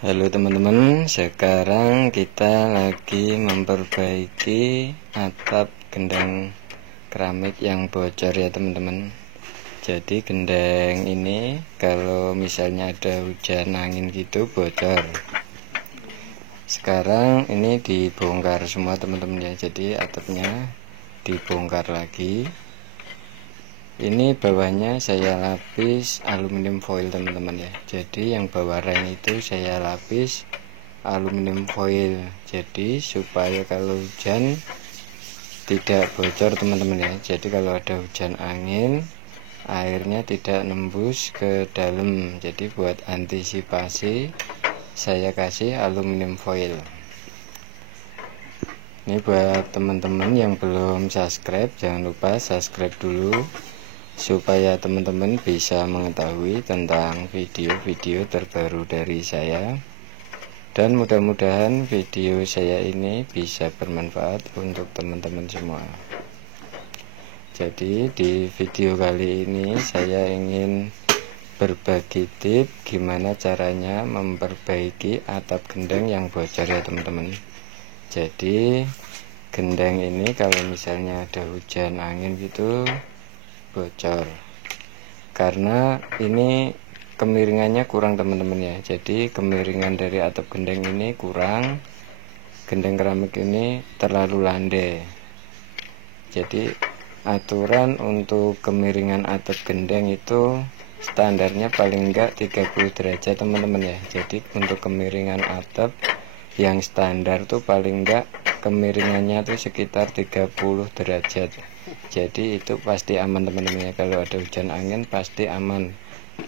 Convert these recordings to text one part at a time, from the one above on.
Halo teman-teman, sekarang kita lagi memperbaiki atap gendang keramik yang bocor ya teman-teman. Jadi gendang ini kalau misalnya ada hujan angin gitu bocor. Sekarang ini dibongkar semua teman-teman ya. Jadi atapnya dibongkar lagi. Ini bawahnya saya lapis aluminium foil teman-teman ya. Jadi yang bawah reng itu saya lapis aluminium foil. Jadi supaya kalau hujan tidak bocor teman-teman ya. Jadi kalau ada hujan angin, airnya tidak nembus ke dalam. Jadi buat antisipasi saya kasih aluminium foil. Ini buat teman-teman yang belum subscribe, jangan lupa subscribe dulu supaya teman-teman bisa mengetahui tentang video-video terbaru dari saya, dan mudah-mudahan video saya ini bisa bermanfaat untuk teman-teman semua. Jadi di video kali ini saya ingin berbagi tips gimana caranya memperbaiki atap gendang yang bocor ya teman-teman. Jadi gendang ini kalau misalnya ada hujan angin gitu bocor karena ini kemiringannya kurang teman-teman ya. Jadi kemiringan dari atap gendang ini kurang, gendang keramik ini terlalu landai. Jadi aturan untuk kemiringan atap gendang itu standarnya paling enggak 30 derajat teman-teman ya. Jadi untuk kemiringan atap yang standar tuh paling enggak kemiringannya tuh sekitar 30 derajat. Jadi itu pasti aman teman-teman ya. Kalau ada hujan angin pasti aman.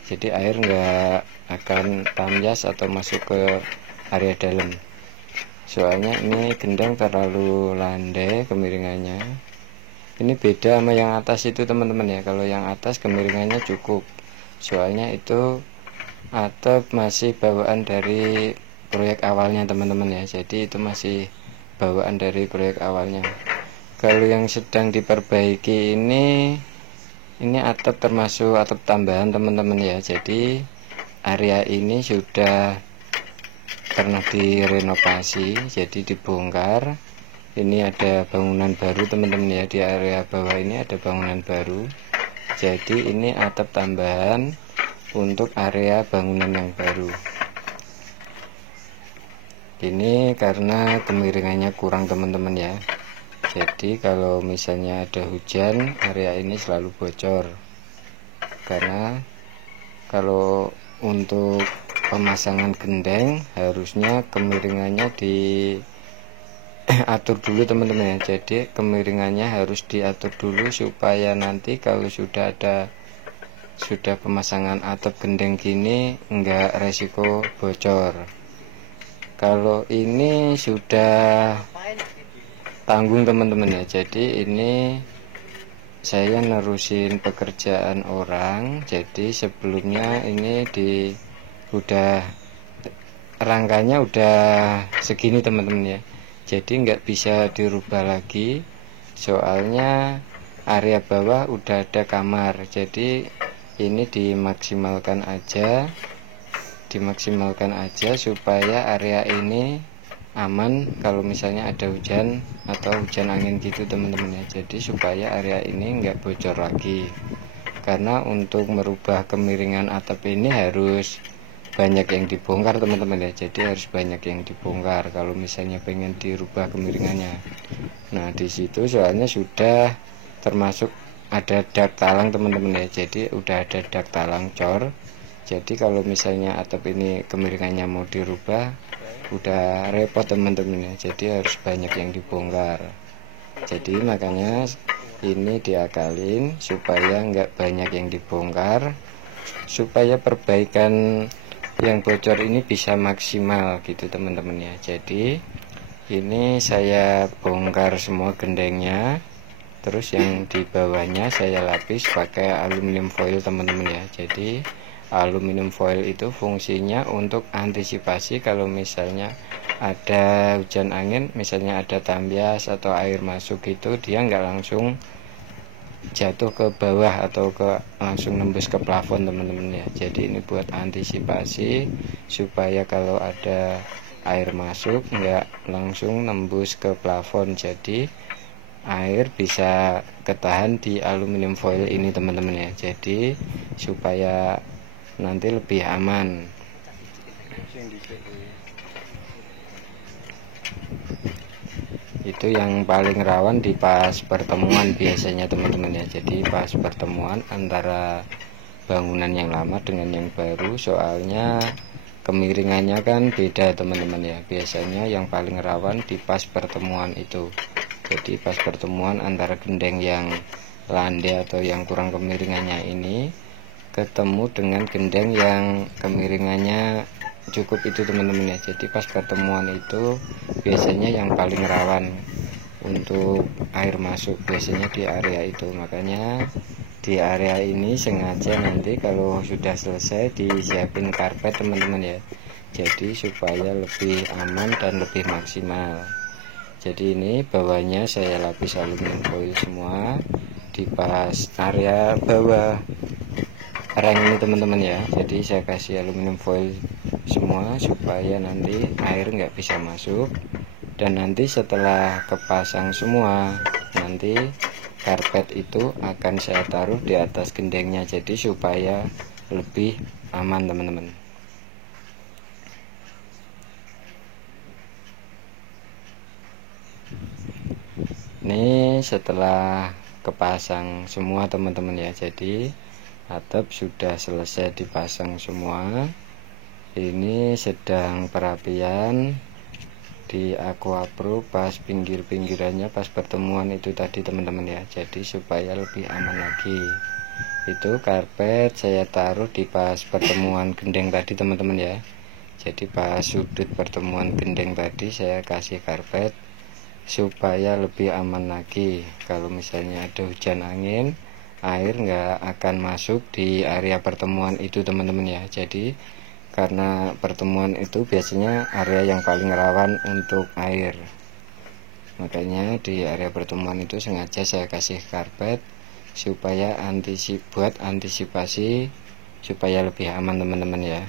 Jadi air enggak akan tamyas atau masuk ke area dalam. Soalnya ini gendang terlalu landai kemiringannya. Ini beda sama yang atas itu teman-teman ya. Kalau yang atas kemiringannya cukup. Soalnya itu atap masih bawaan dari proyek awalnya teman-teman ya. Jadi itu masih bawaan dari proyek awalnya. Kalau yang sedang diperbaiki ini atap termasuk atap tambahan teman-teman ya. Jadi area ini sudah pernah direnovasi, jadi dibongkar. Ini ada bangunan baru teman-teman ya. Di area bawah ini ada bangunan baru. Jadi ini atap tambahan untuk area bangunan yang baru. Ini karena kemiringannya kurang teman-teman ya. Jadi kalau misalnya ada hujan, area ini selalu bocor. Karena kalau untuk pemasangan gendang harusnya kemiringannya diatur dulu teman-teman ya. Jadi kemiringannya harus diatur dulu supaya nanti kalau sudah pemasangan atap gendang gini enggak resiko bocor. Kalau ini sudah tanggung teman-teman ya. Jadi ini saya nerusin pekerjaan orang. Jadi sebelumnya ini udah rangkanya udah segini teman-teman ya. Jadi nggak bisa dirubah lagi. Soalnya area bawah udah ada kamar. Jadi ini dimaksimalkan aja supaya area ini aman kalau misalnya ada hujan atau hujan angin gitu teman-teman ya. Jadi supaya area ini enggak bocor lagi. Karena untuk merubah kemiringan atap ini harus banyak yang dibongkar teman-teman ya. Jadi harus banyak yang dibongkar kalau misalnya pengen dirubah kemiringannya. Nah di situ soalnya sudah termasuk ada dak talang teman-teman ya. Jadi udah ada dak talang cor. Jadi kalau misalnya atap ini kemiringannya mau dirubah udah repot teman-teman ya. Jadi harus banyak yang dibongkar. Jadi makanya ini diakalin supaya nggak banyak yang dibongkar, supaya perbaikan yang bocor ini bisa maksimal gitu teman-teman ya. Jadi ini saya bongkar semua gendengnya, terus yang di bawahnya saya lapis pakai aluminium foil teman-teman ya. Jadi aluminium foil itu fungsinya untuk antisipasi kalau misalnya ada hujan angin, misalnya ada tambias atau air masuk itu dia nggak langsung jatuh ke bawah atau langsung nembus ke plafon teman-teman ya. Jadi ini buat antisipasi supaya kalau ada air masuk nggak langsung nembus ke plafon, jadi air bisa ketahan di aluminium foil ini teman-teman ya. Jadi supaya nanti lebih aman. Itu yang paling rawan di pas pertemuan biasanya teman-teman ya. Jadi pas pertemuan antara bangunan yang lama dengan yang baru, soalnya kemiringannya kan beda teman-teman ya. Biasanya yang paling rawan di pas pertemuan itu. Jadi pas pertemuan antara gendeng yang landai atau yang kurang kemiringannya ini ketemu dengan gendeng yang kemiringannya cukup itu teman-teman ya. Jadi pas pertemuan itu biasanya yang paling rawan untuk air masuk biasanya di area itu. Makanya di area ini sengaja nanti kalau sudah selesai disiapin karpet teman-teman ya. Jadi supaya lebih aman dan lebih maksimal. Jadi ini bawahnya saya lapis aluminium foil semua di pas area bawah reng ini teman-teman ya. Jadi saya kasih aluminium foil semua supaya nanti air nggak bisa masuk. Dan nanti setelah kepasang semua, nanti karpet itu akan saya taruh di atas gendengnya, jadi supaya lebih aman teman-teman. Ini setelah kepasang semua teman-teman ya. Jadi atap sudah selesai dipasang semua. Ini sedang perapian di aquapro pas pinggir-pinggirannya pas pertemuan itu tadi teman-teman ya. Jadi supaya lebih aman lagi, itu karpet saya taruh di pas pertemuan gendeng tadi teman-teman ya. Jadi pas sudut pertemuan gendeng tadi saya kasih karpet supaya lebih aman lagi. Kalau misalnya ada hujan angin, air nggak akan masuk di area pertemuan itu teman-teman ya. Jadi karena pertemuan itu biasanya area yang paling rawan untuk air, makanya di area pertemuan itu sengaja saya kasih karpet supaya buat antisipasi supaya lebih aman teman-teman ya.